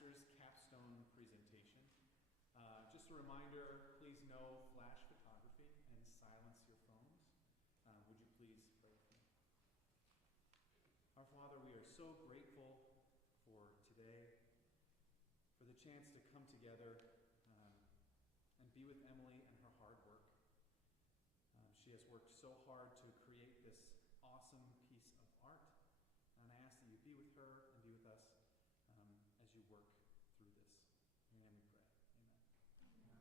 master's capstone presentation. Just a reminder, please no flash photography and silence your phones. Would you please pray with me? Our Father, we are so grateful for today, for the chance to come together and be with Emily and her hard work. She has worked so hard to create this awesome piece of art, and I ask that you be with her and be with us as you work through this. In your name we pray. Amen.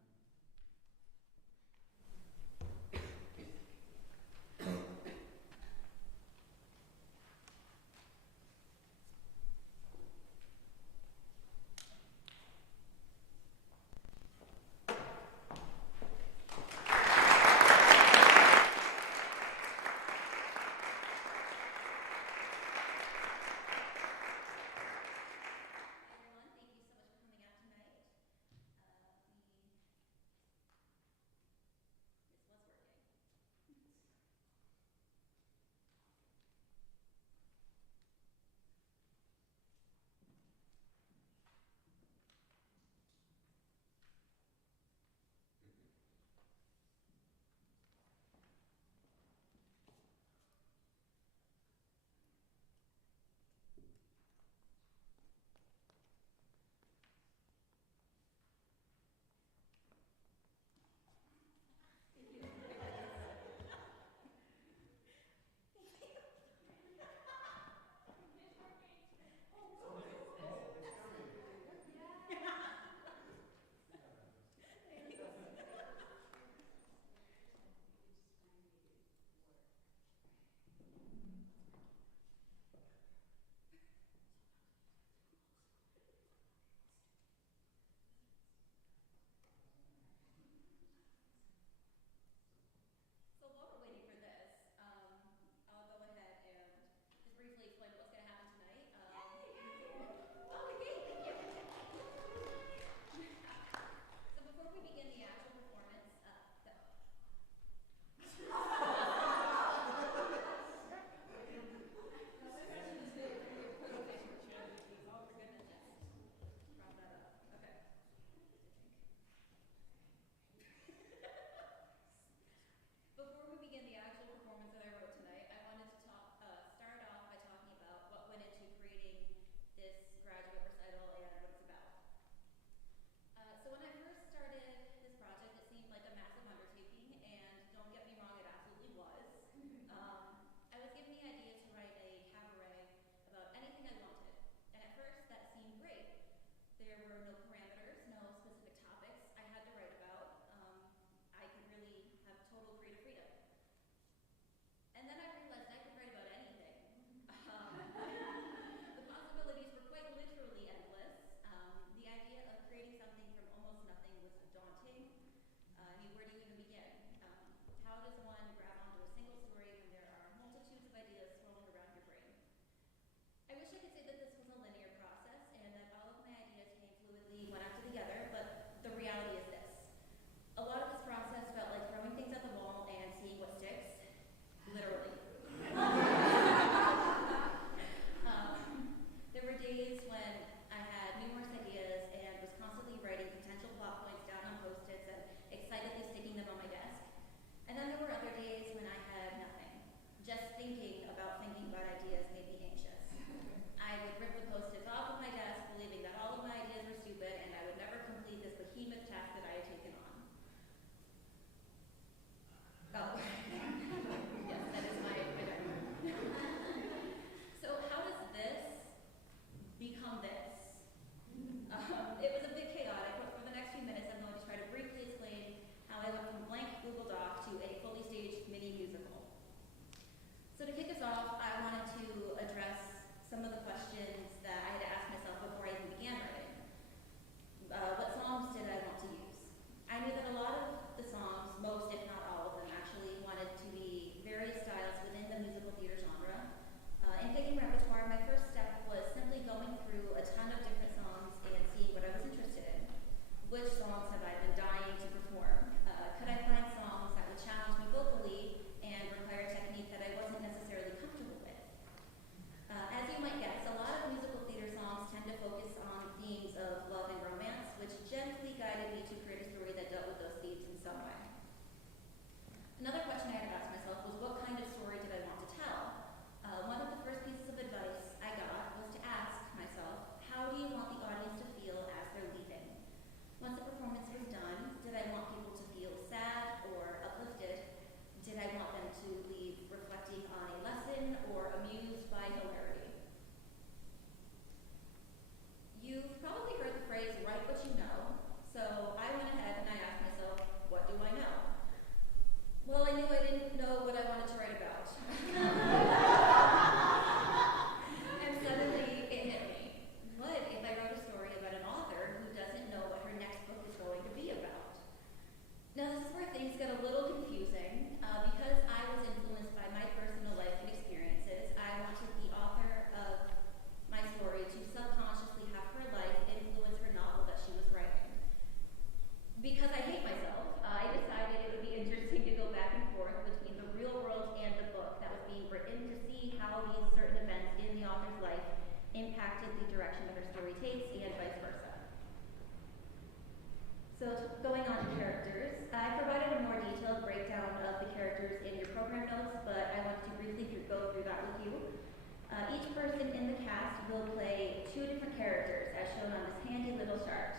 Each person in the cast will play 2 different characters, as shown on this handy little chart.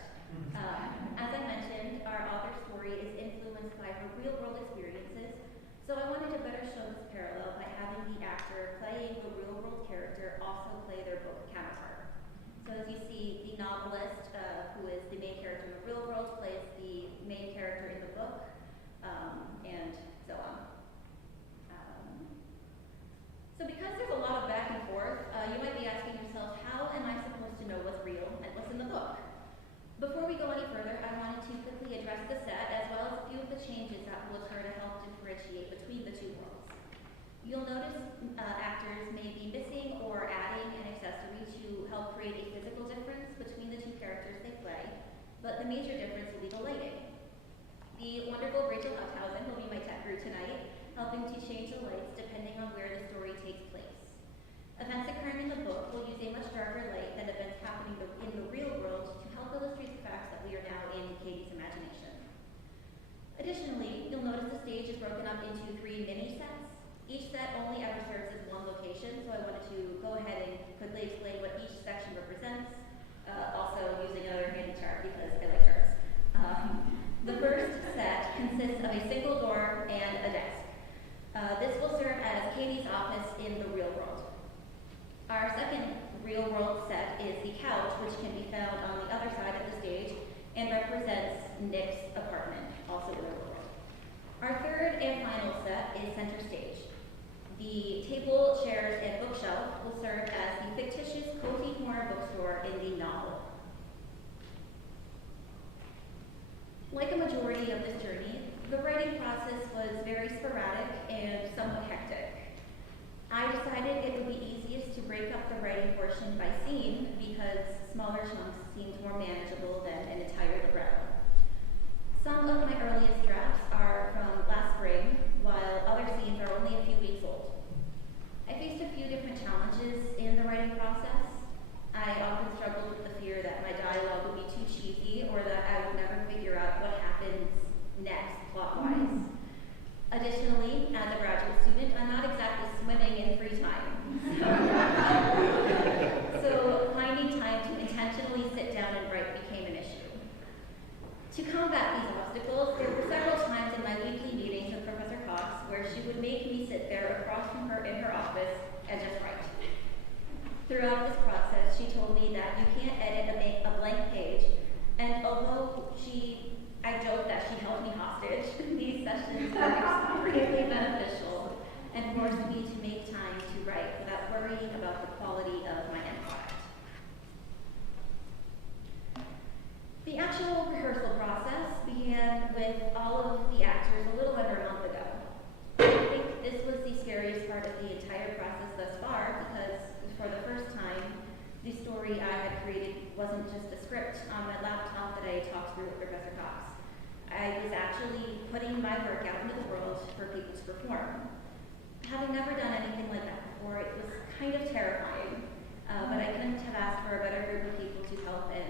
As I mentioned, our author's story is influenced by her real-world experiences, so I wanted to better show this parallel by having the actor playing the real-world character also play their book counterpart. So as you see, the novelist, who is the main character in the real world, plays the main character in the book, and so on. So because there's a lot of back and forth, you might be asking yourself, how am I supposed to know what's real and what's in the book? Before we go any further, I wanted to quickly address the set, as well as a few of the changes that will occur to help differentiate between the 2 worlds. You'll notice actors may be missing or adding an accessory to help create a physical difference between the 2 characters they play, but the major difference will be the lighting. The wonderful Houghton will be my tech crew tonight, helping to change the lights depending on where the story takes place. Events occurring in the book will use a much darker light than events happening in the real world to help illustrate the facts that we are now in Katie's imagination. Additionally, you'll notice the stage is broken up into 3 mini sets. Each set only ever serves as 1 location, so I wanted to go ahead and quickly explain what each section represents, also using another handy chart because I like charts. The first set consists of a single door and a desk. This will serve as Katie's office in the real world. Our second real world set is the couch, which can be found on the other side of the stage and represents Nick's apartment, also in the real world. Our third and final set is center stage. The table, chairs, and bookshelf will serve as the fictitious cozy corner bookstore in the novel. Like a majority of this journey, the writing process was very sporadic and somewhat hectic. I decided it would be easiest to break up the writing portion by scene because smaller chunks seemed more manageable than an entire libretto. Some of my earliest drafts are from last spring, while other scenes are only a few weeks old. I faced a few different challenges in the writing process. I often struggled with the fear that my dialogue would be too cheesy or that I would never figure out what happens next plot-wise. Additionally, as a graduate student, I'm not exactly swimming in free time. So finding time to intentionally sit down and write became an issue. To combat these obstacles, there were several times in my weekly meetings with Professor Cox where she would make me sit there across from her in her office and just write. Throughout this process, she told me that you can't edit a blank page, and although I joked that she held me hostage, these sessions were extremely beneficial and forced me to make time to write without worrying about the quality of my end product. The actual rehearsal process began with all of the actors a little under a month ago. I think this was the scariest part of the entire process thus far because for the first time, the story I had created wasn't just a script on my laptop that I talked through with Professor Cox. I was actually putting my work out into the world for people to perform. Having never done anything like that before, it was kind of terrifying, but I couldn't have asked for a better group of people to help and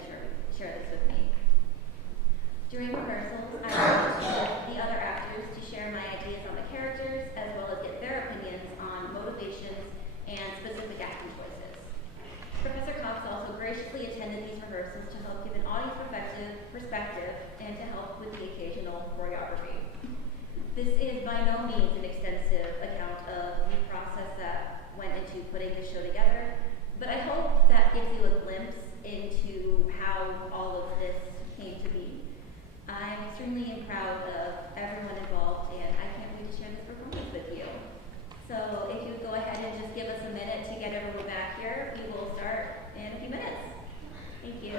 share this with me. During rehearsals, I worked with the other actors to share my ideas on the characters, as well as get their opinions on motivations and specific acting choices. Professor Cox also graciously attended these rehearsals to help give an audience perspective and to help with the occasional choreography. This is by no means an extensive account of the process that went into putting this show together, but I hope that gives you a glimpse into how all of this came to be. I'm extremely proud of everyone involved, and I can't wait to share this performance with you. So if you would go ahead and just give us a minute to get everyone back here, we will start in a few minutes. Thank you.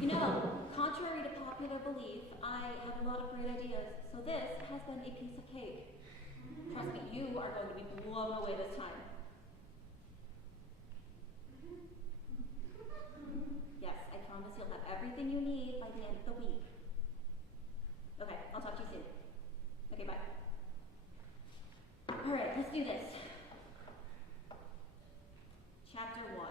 You know, contrary to popular belief, I have a lot of great ideas, so this has been a piece of cake. Trust me, you are going to be blown away this time. Yes, I promise you'll have everything you need by the end of the week. Okay, I'll talk to you soon. Okay, bye. All right, let's do this. Chapter 1.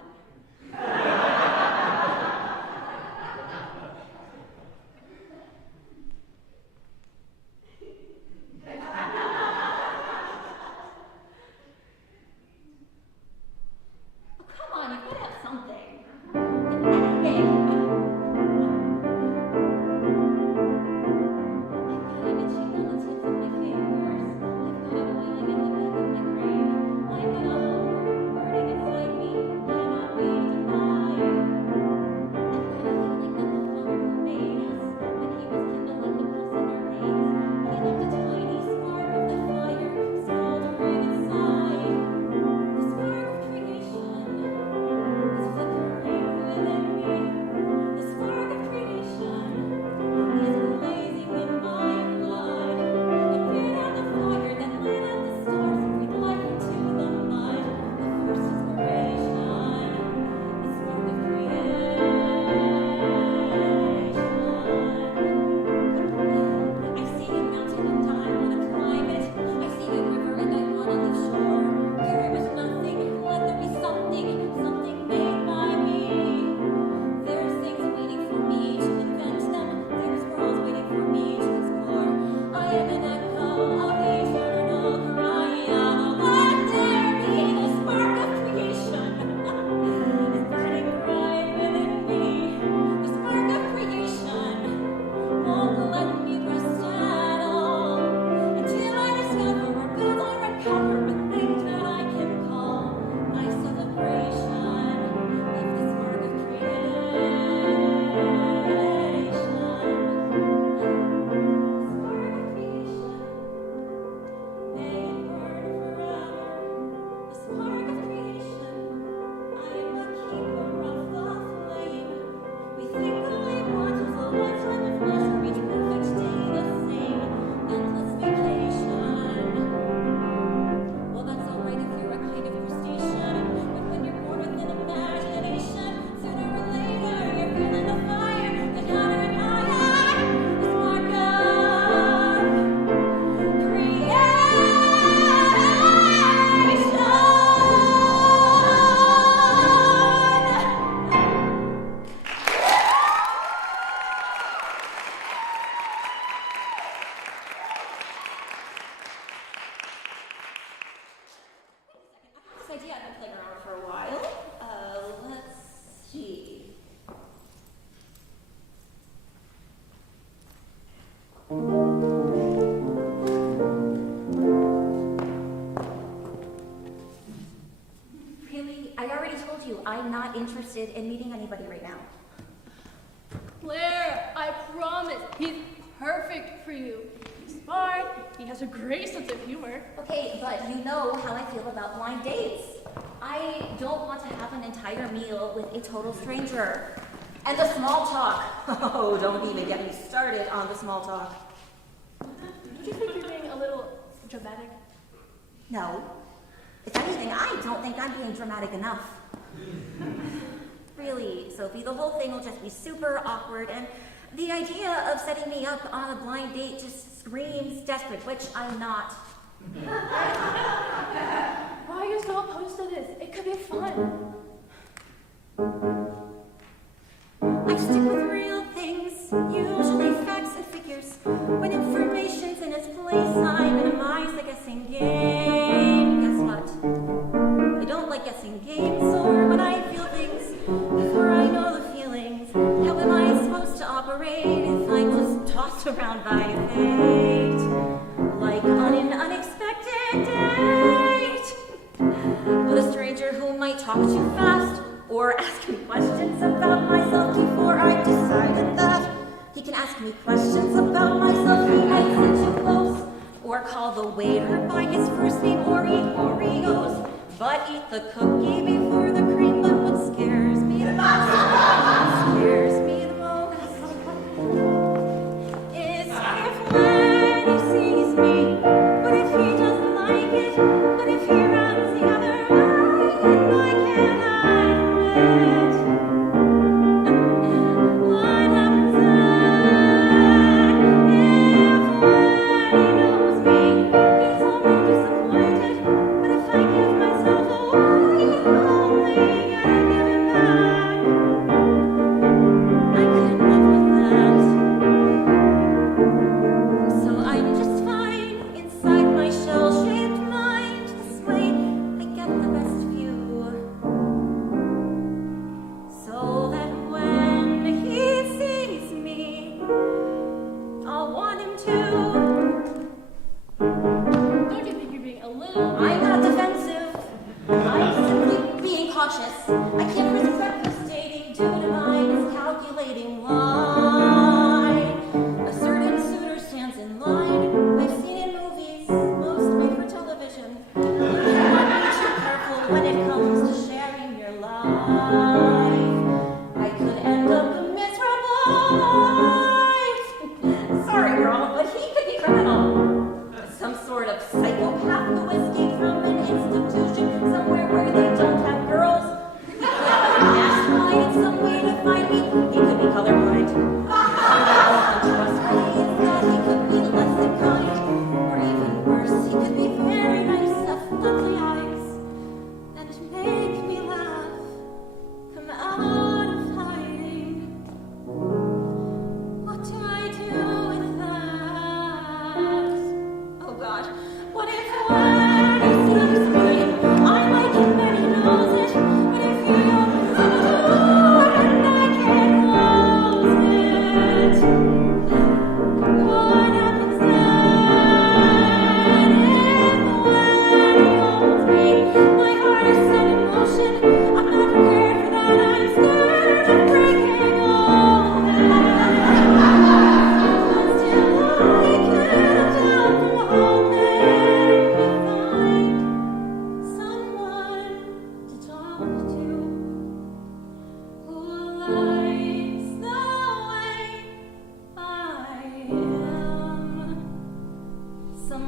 I'm not interested in meeting anybody right now. Claire, I promise, he's perfect for you. He's smart, he has a great sense of humor. Okay, but you know how I feel about blind dates. I don't want to have an entire meal with a total stranger. And the small talk. Oh, don't even get me started on the small talk. Don't you think you're being a little dramatic? No. If anything, I don't think I'm being dramatic enough. Really, Sophie, the whole thing will just be super awkward, and the idea of setting me up on a blind date just screams desperate, which I'm not. Why are you so opposed to this? It could be fun. I stick with real things, usually facts and figures. When information's in its place, I minimize the guessing game. Guess what? I don't like guessing games, or when I feel things before I know the feelings. How am I supposed to operate if I'm just tossed around by fate? Like on an unexpected date. With a stranger who might talk too fast, or ask me questions about myself before I've decided that. He can ask me questions about myself, he might sit too close, or call the waiter by his first name, or eat Oreos. But eat the cookie before the cream. But what scares me the most,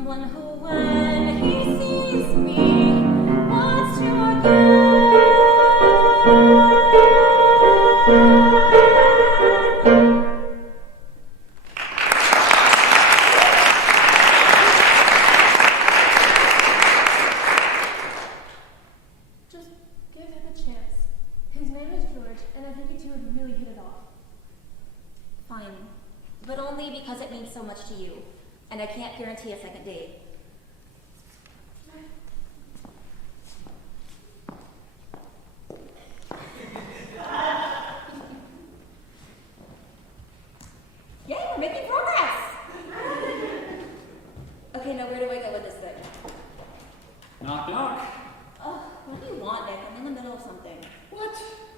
Someone who, when he sees me, wants to again. Just give him a chance. His name is George, and I think you two would really hit it off. Fine, but only because it means so much to you, and I can't guarantee a second date. Yay, we're making progress! Okay, now where do I go with this thing? Knock, knock. Oh, what do you want, Nick? I'm in the middle of something. What?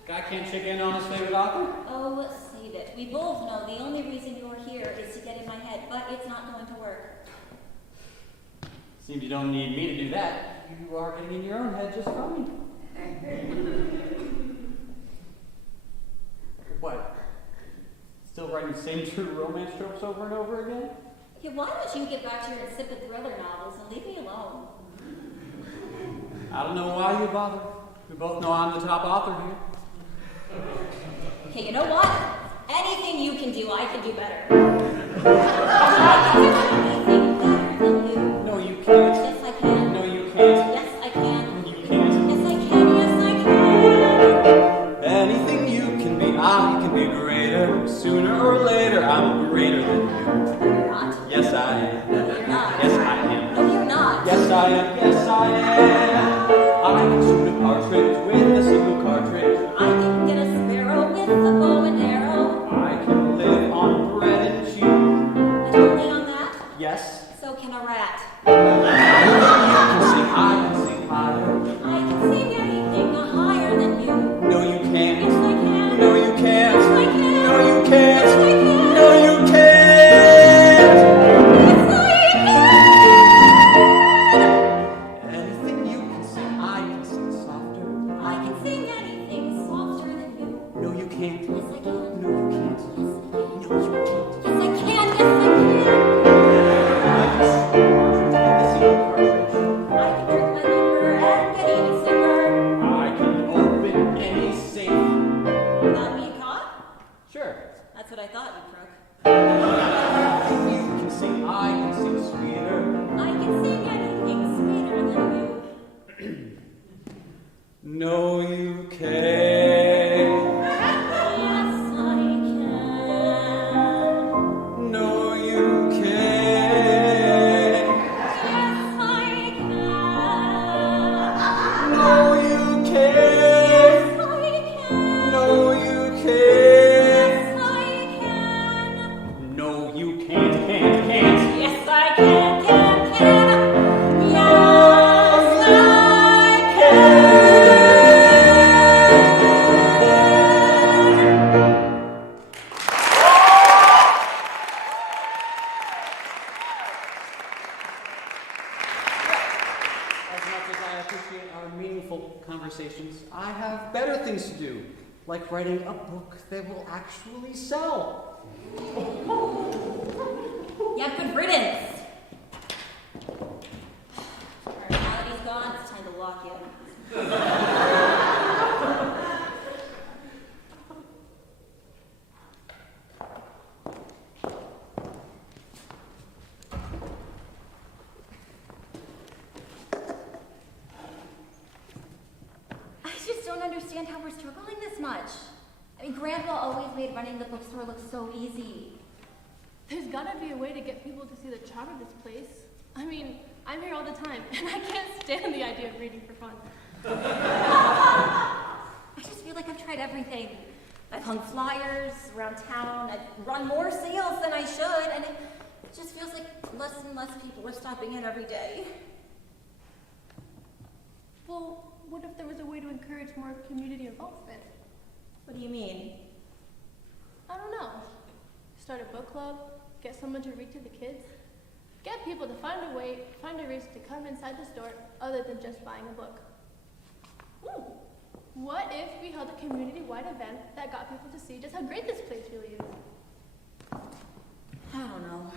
Guy can't check in on his favorite author? Oh, save it. We both know the only reason you're here is to get in my head, but it's not going to work. Seems you don't need me to do that. You are getting in your own head just fine. What? Still writing the same true romance tropes over and over again? Yeah, why don't you get back to your insipid thriller novels and leave me alone? I don't know why you bother. We both know I'm the top author here. Okay, you know what? Anything you can do, I can do better. No, you can't. Yes, I can. No, you can't. Yes, I can. You can't. Yes, I can. Yes, I can. Anything you can be, I can be greater. Sooner or later, I'm greater than you. No, you're not. Yes, I am. No, you're not. Yes, I am. No, you're not. Yes, I am. Yes, I am. I can shoot a partridge with a single cartridge. I can get a sparrow with a bow and arrow. I can live on bread and cheese. And only on that? Yes. So can a rat. You can sing, I can sing higher. I can sing anything higher than you. No, you can't. Yes, I can. No, you can't. Yes, I can. No, you can't. Yes, I can. No, you can't. Yes, I can. Anything you can sing, I can sing softer. I can sing anything softer than you. No, you can't. Yes, I can. No, you can't. Yes, I can. No, you can't. Yes, I can. Yes, I can. I can drink my liquor and get even sicker I can open any safe. without being caught. Sure. That's what I thought, you crook. You can sing, I can sing sweeter. I can sing anything sweeter than you. No, you can't. Yes, I can. No, you can't. Yes, I can. No, you can't. Yes, I can. No, you can't. Yes, I can. No, you can't. Yes, I can. Yes, I can. As much as I appreciate our meaningful conversations, I have better things to do, like writing a book that will actually sell. Yeah, good riddance. Alright, now that he's gone, it's time to lock in. I just don't understand how we're struggling this much. I mean, Grandpa always made running the bookstore look so easy. There's gotta be a way to get people to see the charm of this place. I mean, I'm here all the time, and I can't stand the idea of reading for fun. I just feel like I've tried everything. I've hung flyers around town, I've run more sales than I should, and it just feels like less and less people are stopping in every day. Well, what if there was a way to encourage more community involvement? What do you mean? I don't know. Start a book club, get someone to read to the kids, get people to find a reason to come inside the store other than just buying a book. What if we held a community-wide event that got people to see just how great this place really is? I don't know.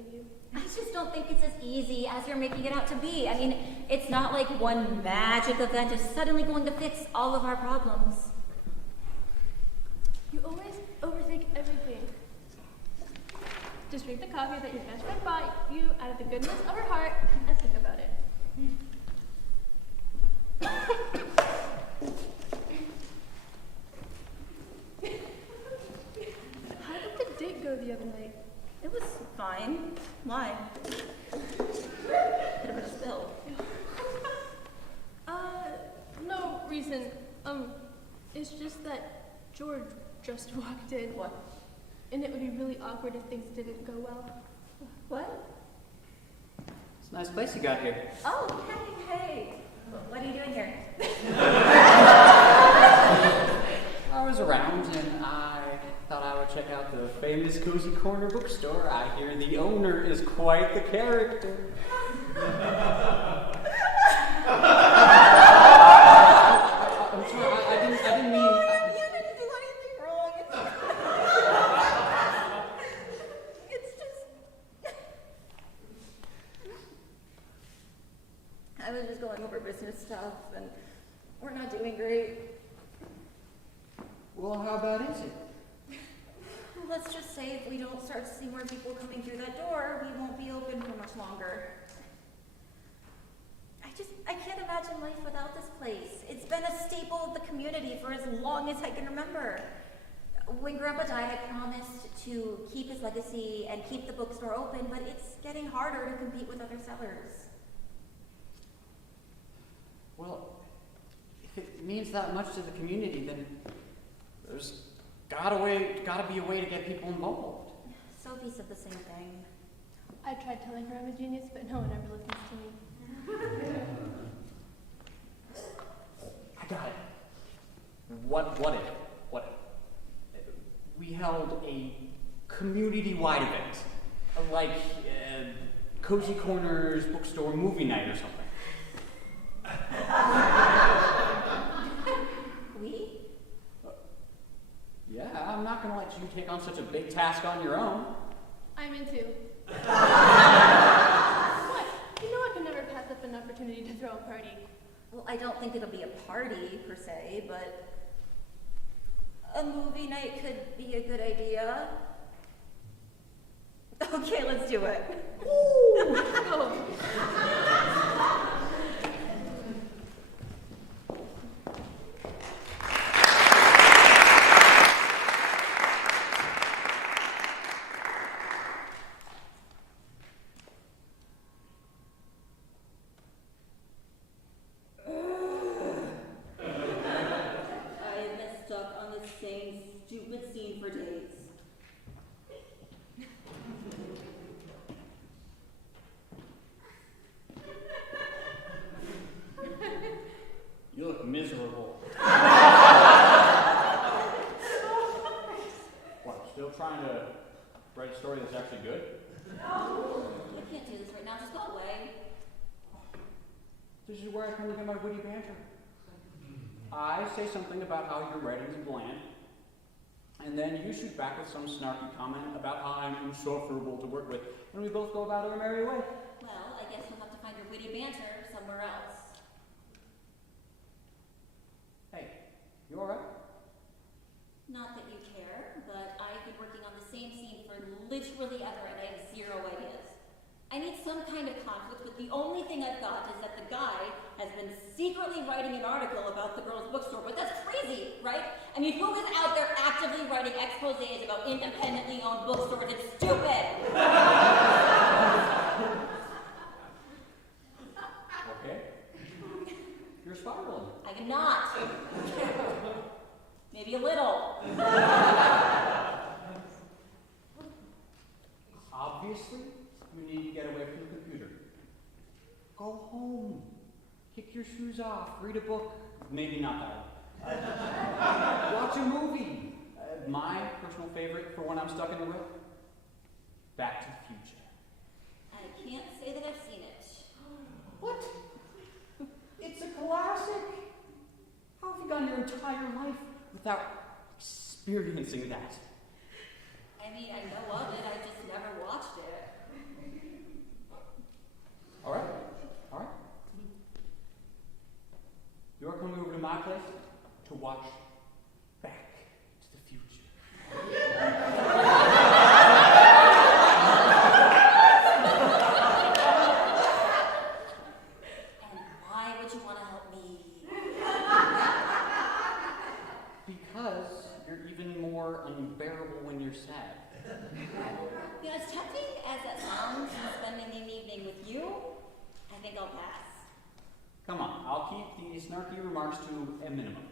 of you. I just don't think it's as easy as you're making it out to be. I mean, it's not like one magic event is suddenly going to fix all of our problems. You always overthink everything. Just drink the coffee that your best friend bought you out of the goodness of her heart and think about it. How did the date go the other night? It was fine. Why? Bit of a spill. No reason. It's just that George just walked in. What? And it would be really awkward if things didn't go well. What? It's a nice place you got here. Oh, hey. What are you doing here? I was around and I thought I would check out the famous Cozy Corner bookstore. I hear the owner is quite the character. I'm sorry, I didn't mean... You didn't do anything wrong. It's just... I was just going over business stuff, and we're not doing great. Well, how bad is it? Let's just say if we don't start to see more people coming through that door, we won't be open for much longer. I can't imagine life without this place. It's been a staple of the community for as long as I can remember. When Grandpa died, I promised to keep his legacy and keep the bookstore open, but it's getting harder to compete with other sellers. Well, if it means that much to the community, then there's gotta be a way to get people involved. Sophie said the same thing. I tried telling her I'm a genius, but no one ever listens to me. I got it. What if we held a community-wide event, like Cozy Corner's bookstore movie night or something? We? Yeah, I'm not gonna let you take on such a big task on your own. I'm in too. What? You know I could never pass up an opportunity to throw a party. Well, I don't think it'll be a party, per se, but a movie night could be a good idea. Okay, let's do it. Ooh, let's go. You look miserable. What, still trying to write a story that's actually good? No, I can't do this right now. Just go away. This is where I come to get my witty banter. I say something about how your writing is bland, and then you shoot back with some snarky comment about how I'm insufferable to work with, and we both go about our merry way. Well, I guess you'll have to find your witty banter somewhere else. Hey, you alright? Not that you care, but I've been working on the same scene for literally ever, and I have zero ideas. I need some kind of conflict, but the only thing I've got is that the guy has been secretly writing an article about the girls' bookstore, but that's crazy, right? I mean, who is out there actively writing exposés about independently owned bookstores? It's stupid! Okay. You're spiraling. I am not. Maybe a little. Obviously, you need to get away from the computer. Go home. Kick your shoes off. Read a book. Maybe not that one. Watch a movie. My personal favorite for when I'm stuck in the room. Back to the Future. I can't say that I've seen it. What? It's a classic. How have you gone your entire life without experiencing that? I mean, I know of it, I just never watched it. You're coming over to my place to watch Back to the Future. And why would you want to help me? Because you're even more unbearable when you're sad. You know, as tempting as that sounds, spending an evening with you, I think I'll pass. Come on, I'll keep the snarky remarks to a minimum.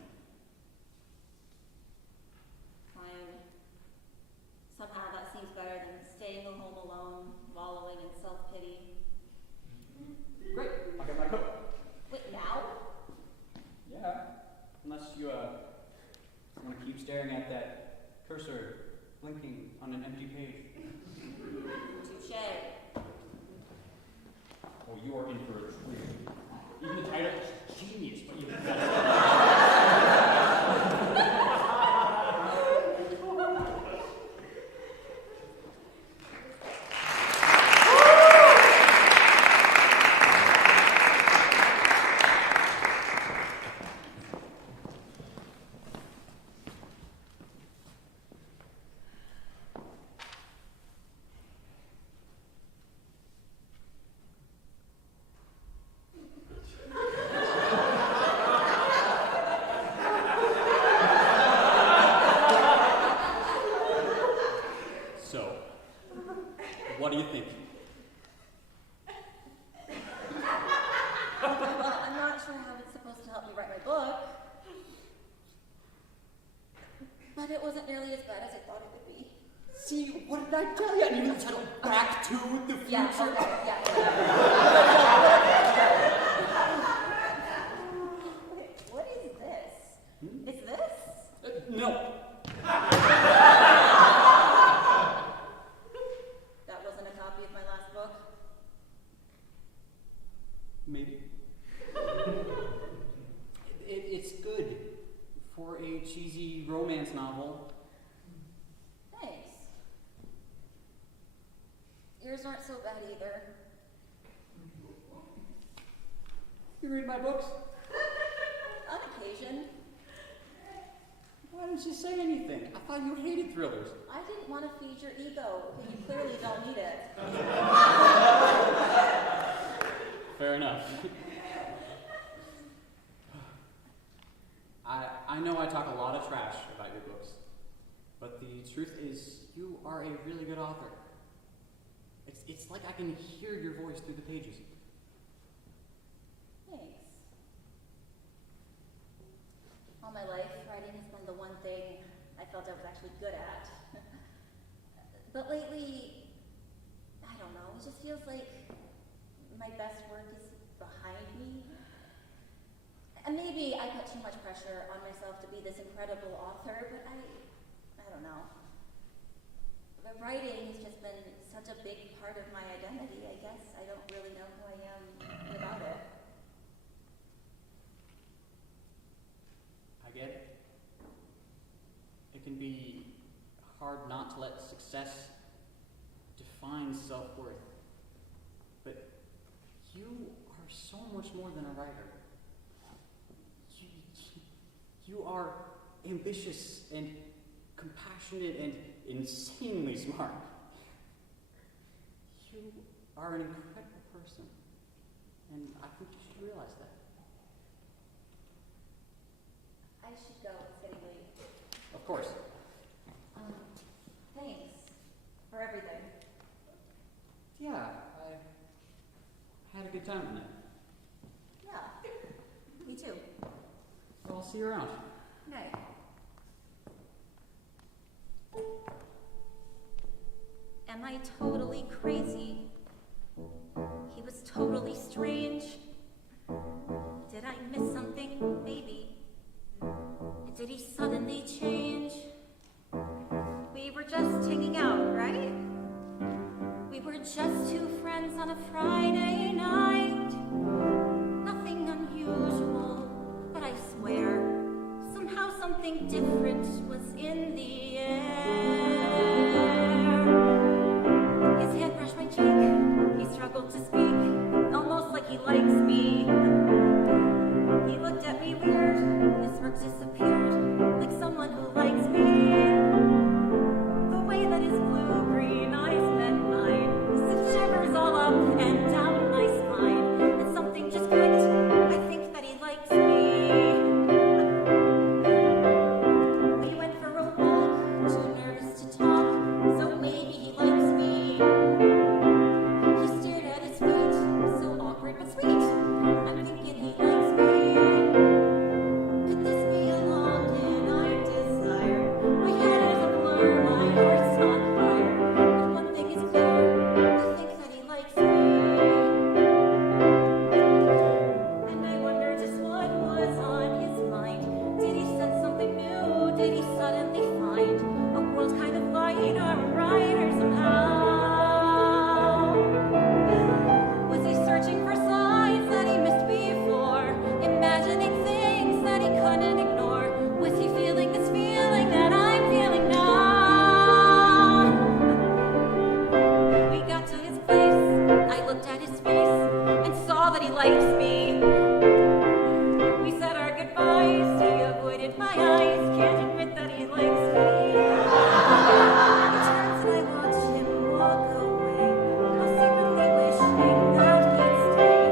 Fine. Somehow that seems better than staying home alone, wallowing in self-pity. Great, I'll get my coat. Wait, now? Yeah, unless you want to keep staring at that cursor blinking on an empty page. Touche. Oh, you are in for a treat. Even the title is genius, but even better. What do you think? Well, I'm not sure how it's supposed to help me write my book. But it wasn't nearly as bad as I thought it would be. See, what did I tell you? I needed the title Back to the Future. Yeah, okay, yeah. Okay, what is this? Is this? No. That wasn't a copy of my last book? Maybe. It's good for a cheesy romance novel. Thanks. Yours aren't so bad either. You read my books? On occasion. Why didn't you say anything? I thought you hated thrillers. I didn't want to feed your ego, but you clearly don't need it. Fair enough. I know I talk a lot of trash about your books, but the truth is you are a really good author. It's like I can hear your voice through the pages. Thanks. All my life, writing has been the one thing I felt I was actually good at. But lately, I don't know, it just feels like my best work is behind me. And maybe I put too much pressure on myself to be this incredible author, but I don't know. But writing has just been such a big part of my identity, I guess I don't really know who I am without it. I get it. It can be hard not to let success define self-worth. But you are so much more than a writer. You are ambitious and compassionate and insanely smart. You are an incredible person, and I think you should realize that. I should go, it's getting late. Of course. Thanks for everything. Yeah, I had a good time tonight. Yeah, me too. So I'll see you around. Okay. Am I totally crazy? He was totally strange. Did I miss something? Maybe. Did he suddenly change? We were just hanging out, right? We were just two friends on a Friday night. Nothing unusual, but I swear, somehow something different was in the air. His hand brushed my cheek. imagining things that he couldn't ignore. Was he feeling this feeling that I'm feeling now? We got to his place, I looked at his face and saw that he likes me. We said our goodbyes, he avoided my eyes, can't admit that he likes me. It turns and I watch him walk away, while secretly wishing that he'd stay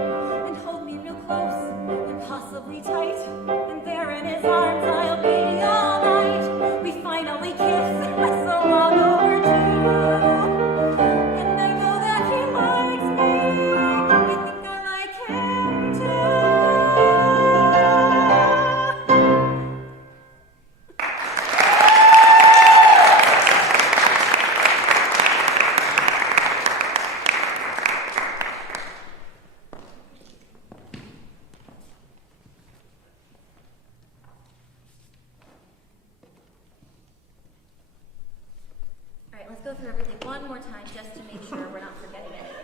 and hold me real close and possibly tight, and there in his arms I'll be all night. We finally kiss, so long overdue, and I know that he likes me. I think I like him too. All right, let's go through everything one more time just to make sure we're not forgetting anything.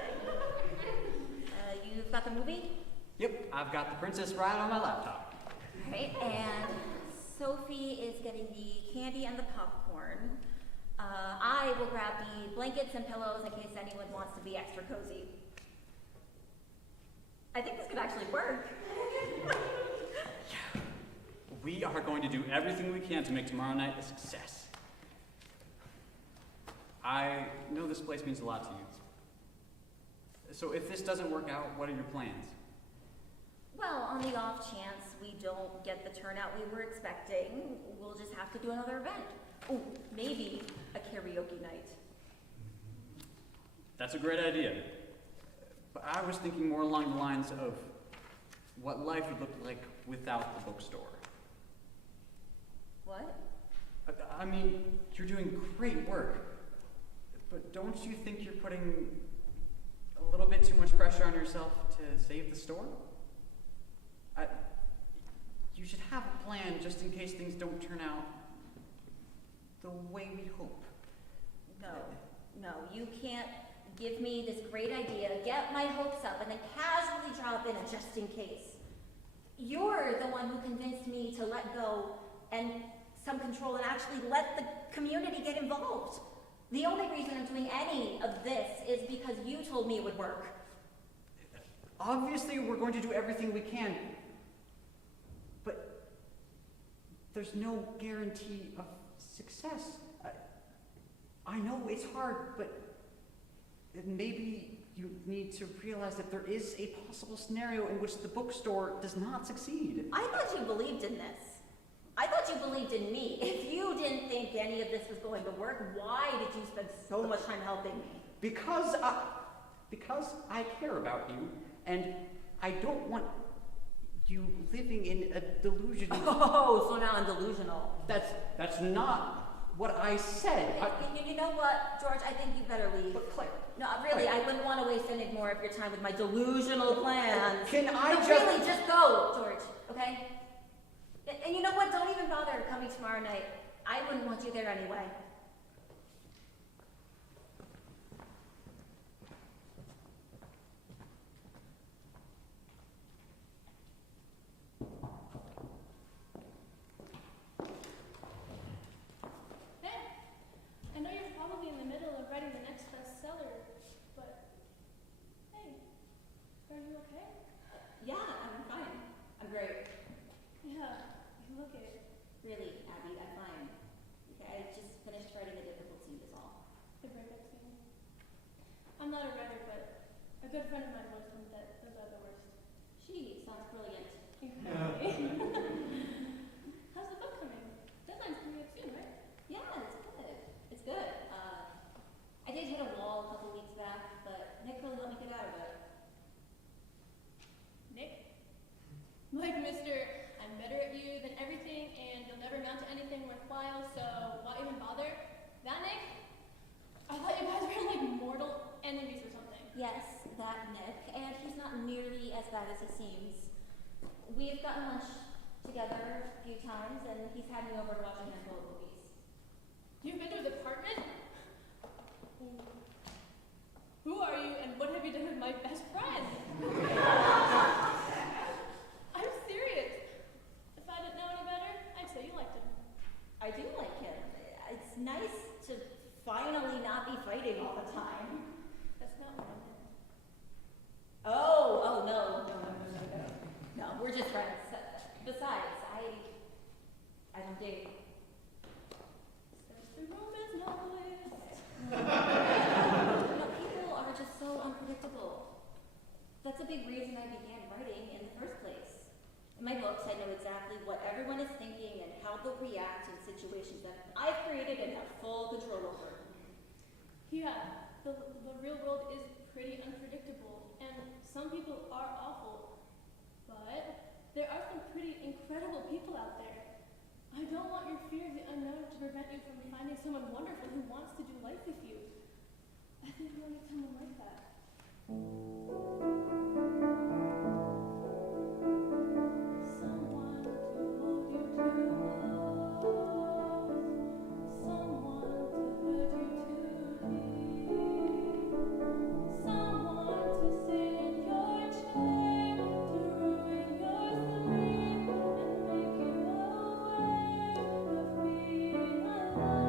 You've got the movie? Yep, I've got The Princess Bride on my laptop. All right, and Sophie is getting the candy and the popcorn. I will grab the blankets and pillows in case anyone wants to be extra cozy. I think this could actually work. We are going to do everything we can to make tomorrow night a success. I know this place means a lot to you. So if this doesn't work out, what are your plans? Well, on the off chance we don't get the turnout we were expecting, we'll just have to do another event. Oh, maybe a karaoke night. That's a great idea. But I was thinking more along the lines of what life would look like without the bookstore. What? I mean, you're doing great work. But don't you think you're putting a little bit too much pressure on yourself to save the store? You should have a plan just in case things don't turn out the way we hope. No, you can't give me this great idea, get my hopes up, and then casually drop in a just in case. You're the one who convinced me to let go and some control and actually let the community get involved. The only reason I'm doing any of this is because you told me it would work. Obviously, we're going to do everything we can, but there's no guarantee of success. I know it's hard, but maybe you need to realize that there is a possible scenario in which the bookstore does not succeed. I thought you believed in this. I thought you believed in me. If you didn't think any of this was going to work, why did you spend so much time helping me? Because I care about you, and I don't want you living in a delusion. Oh, so now I'm delusional. That's not what I said. You know what, George? I think you better leave. But Claire, No, really, I wouldn't want to waste any more of your time with my delusional plans. Can I No, really, just go, George, okay? And you know what? Don't even bother coming tomorrow night. I wouldn't want you there anyway. Hey, I know you're probably in the middle of writing the next bestseller, but hey, are you okay? Yeah, I'm fine. I'm great. Yeah, you look it. Really, Abby, I'm fine. Okay, I just finished writing a difficult scene is all. The breakup scene. I'm not a writer, but a good friend of mine once told me that those are the worst. She sounds brilliant. Exactly. How's the book coming? Deadline's coming up soon, right? Yeah, it's good. It's good. I did hit a wall a couple weeks back, but Nick really helped me get out of it. Nick? Like, Mr. I'm better at you than everything, and you'll never amount to anything worthwhile, so why even bother? That Nick? I thought you guys were like mortal enemies or something. Yes, that Nick, and he's not nearly as bad as he seems. We've gotten lunch together a few times, and he's had me over to watch a handful of movies. You've been to his apartment? Who are you, and what have you done with my best friend? I'm serious. nice to finally not be fighting all the time. That's not what I meant. Oh, no. No, we're just friends. Besides, I don't date. Says the Romans novelist. People are just so unpredictable. That's a big reason I began writing in the first place. In my books, I know exactly what everyone is thinking and how they'll react in situations that I've created and have full control over. Yeah, the real world is pretty unpredictable, and some people are awful. But there are some pretty incredible people out there. I don't want your fear of the unknown to prevent you from finding someone wonderful who wants to do life with you. I think you'll need someone like that. Someone to hold you close, someone to hurt you too deep, someone to sit in your chair, to ruin your sleep and make you aware of being alive. Being alive.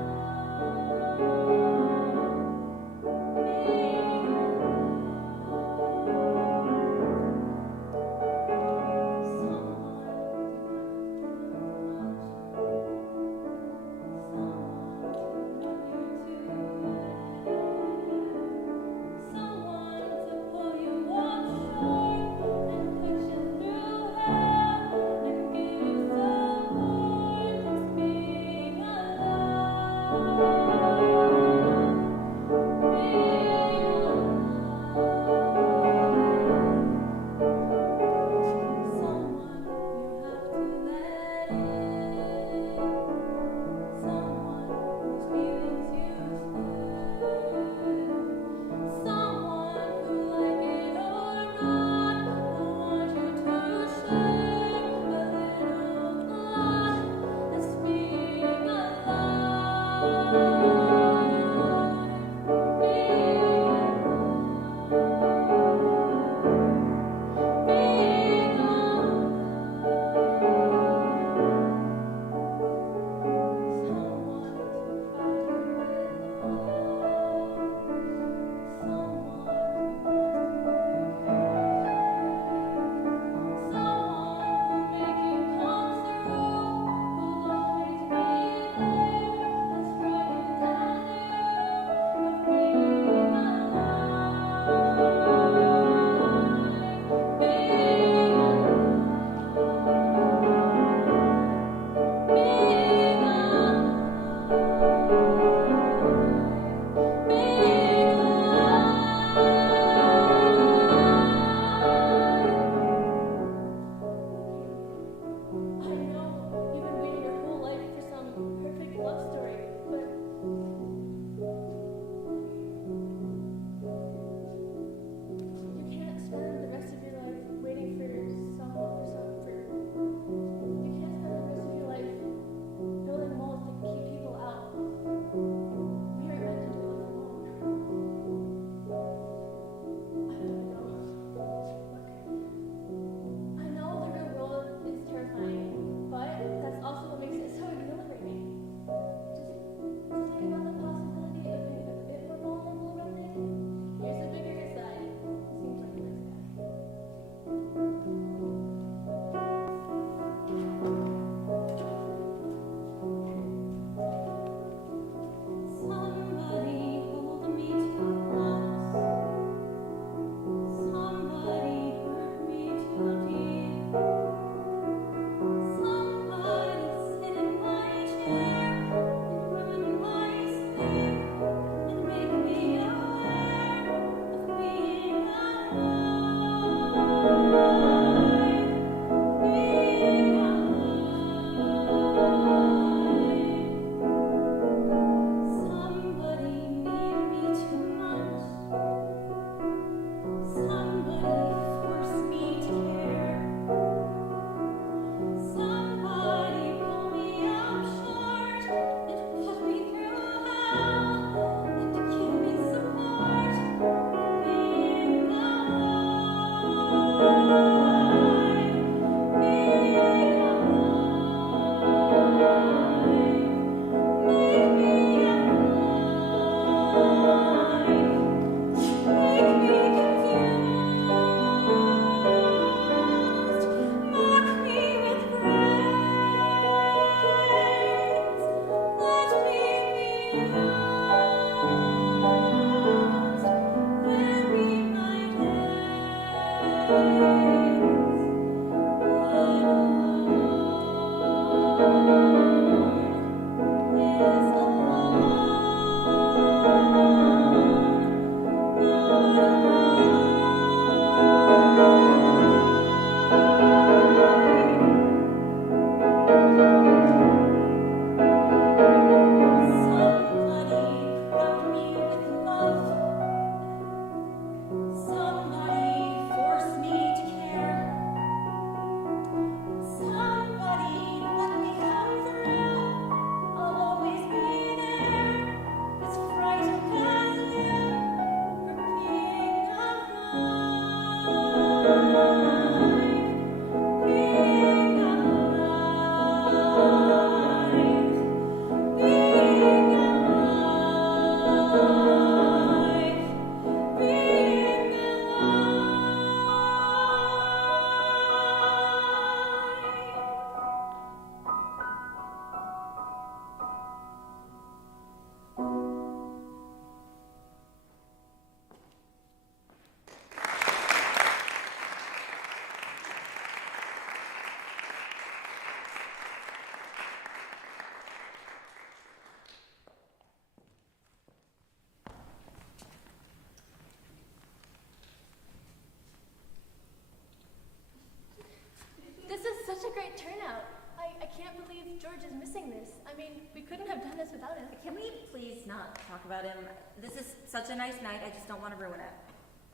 out. I can't believe George is missing this. I mean, we couldn't have done this without him. Can we please not talk about him? This is such a nice night, I just don't want to ruin it.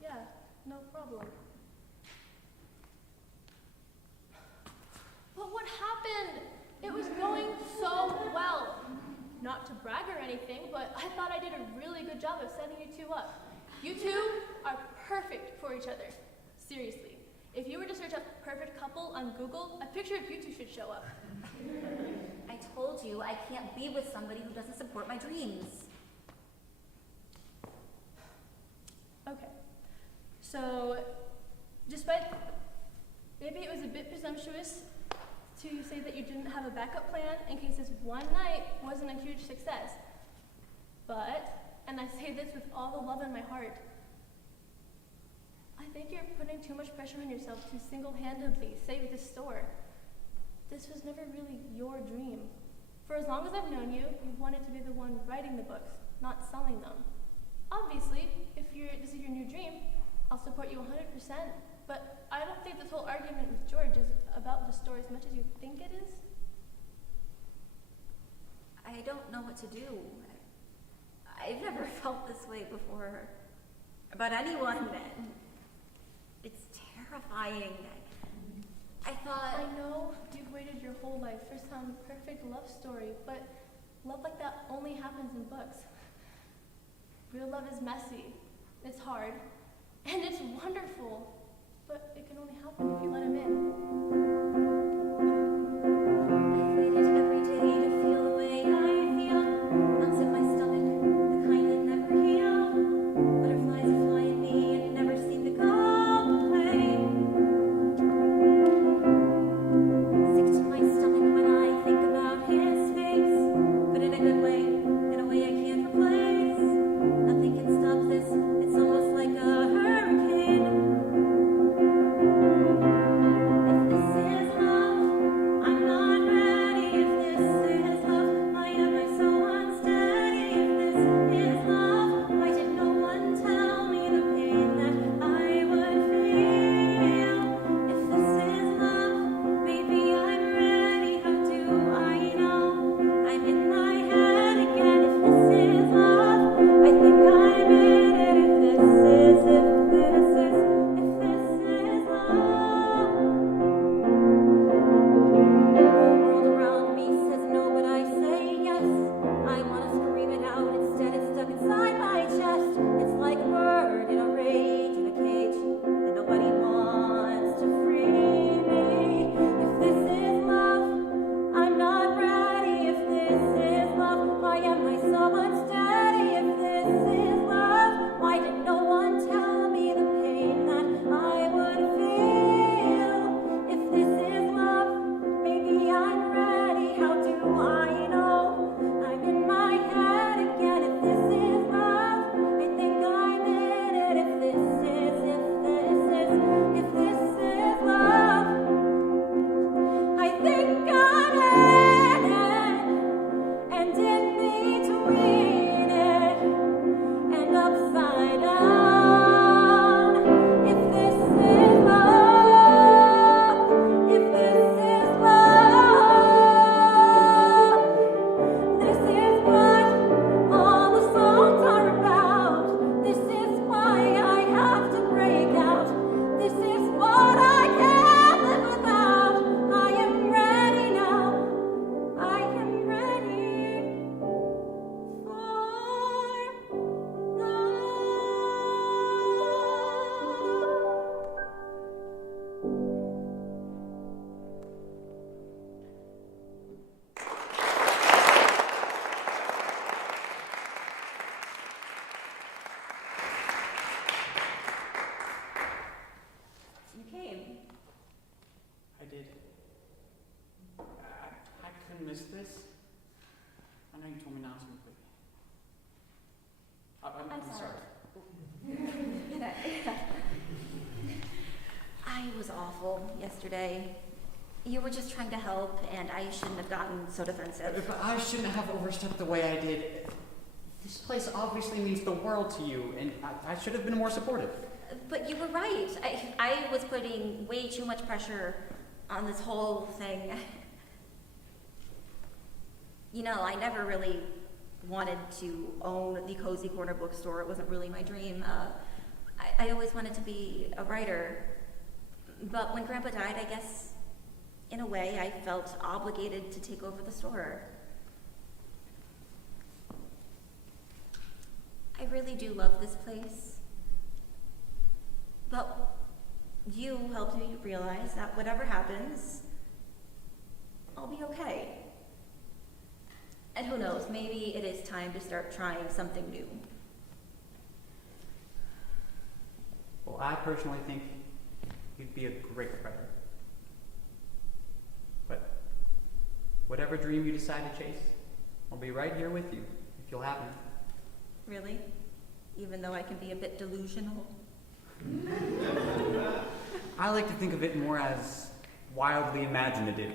Yeah, no problem. But what happened? It was going so well. Not to brag or anything, but I thought I did a really good job of setting you two up. You two are perfect for each other. Seriously. If you were to search up perfect couple on Google, a picture of you two should show up. I told you I can't be with somebody who doesn't support my dreams. Okay. So, despite, maybe it was a bit presumptuous to say that you didn't have a backup plan in case this one night wasn't a huge success. But, and I say this with all the love in my heart, I think you're putting too much pressure on yourself to single-handedly save this store. This was never really your dream. For as long as I've known you, you've wanted to be the one writing the books, not selling them. Obviously, if this is your new dream, I'll support you 100%, but I don't think this whole argument with George is about the store as much as you think it is. I don't know what to do. I've never felt this way before about anyone. It's terrifying. I thought... I know you've waited your whole life for some perfect love story, but love like that only happens in books. Real love is messy, it's hard, and it's wonderful, but it can only happen if you let him in. I've waited every day to feel the way I feel. Lumps in my stomach, the kind that never heal. Butterflies that fly in me and never seem to go away. Sick to my stomach when I think about his face, but in a good way, in a way I can't replace. Nothing can stop this, it's almost like a hurricane. If this is love, I'm not ready. If this is love, why am I so unsteady? If this is love, why did no one tell me the pain that I would feel? If this is love, maybe I'm ready. How do I know? I'm in my head again. If this is love, I think I'm in it. If this is love. The world around me says no, but I say yes. I want to scream it out, instead it's stuck inside my chest. It's like a bird in a rage in a cage, and nobody wants to free me. If this is love, I'm not ready. If this is love, why am I so unsteady? If this is love, why did no one tell me the pain that I would feel? If this is love, maybe I'm ready. How do I know? I'm in my head again. If this is love, I think I'm in it. If this is love, I think I'm in it. And in between it and upside down. If this is love, if this is love, this is what all the songs are about. This is why I have to break out. This is what I can't live without. I am ready now. I am ready for love. You came. I did. I couldn't miss this. I know you told me not to, but I'm sorry. I was awful yesterday. You were just trying to help, and I shouldn't have gotten so defensive. But I shouldn't have overstepped the way I did. This place obviously means the world to you, and I should have been more supportive. But you were right. I was putting way too much pressure on this whole thing. You know, I never really wanted to own the Cozy Corner Bookstore. It wasn't really my dream. I always wanted to be a writer. But when Grandpa died, I guess, in a way, I felt obligated to take over the store. I really do love this place. But you helped me realize that whatever happens, I'll be okay. And who knows, maybe it is time to start trying something new. Well, I personally think you'd be a great writer. But whatever dream you decide to chase, I'll be right here with you if you'll have me. Really? Even though I can be a bit delusional? I like to think of it more as wildly imaginative.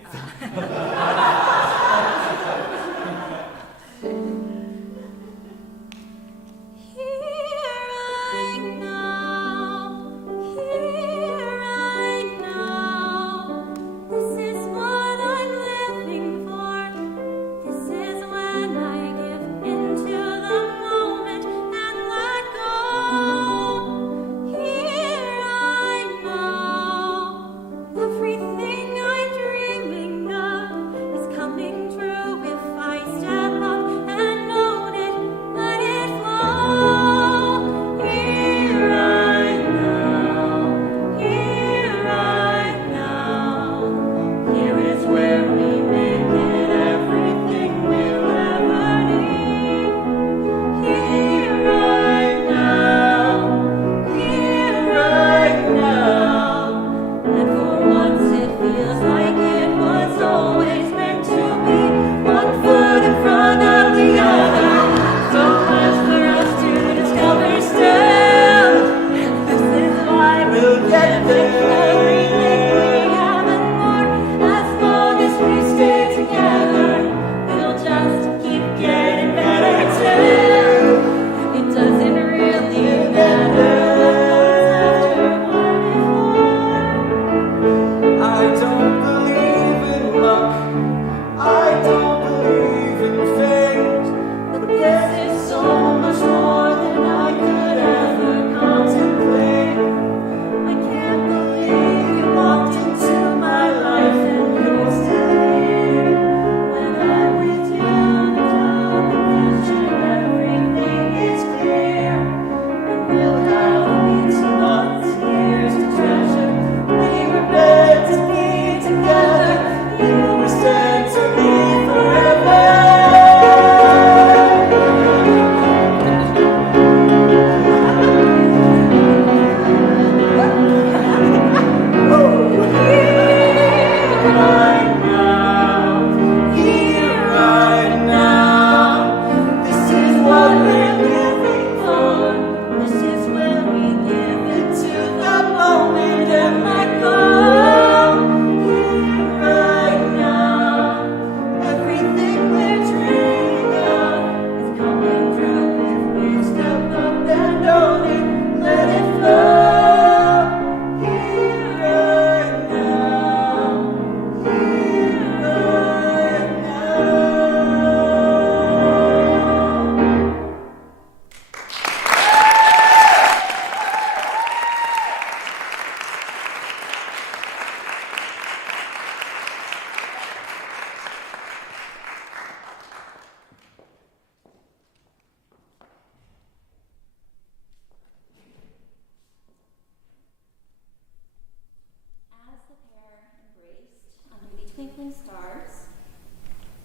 twinkling stars,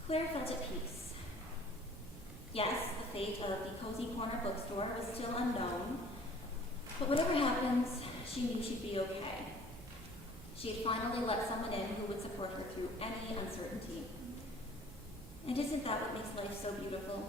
Claire felt at peace. Yes, the fate of the Cozy Corner Bookstore was still unknown, but whatever happens, she knew she'd be okay. She had finally let someone in who would support her through any uncertainty. And isn't that what makes life so beautiful?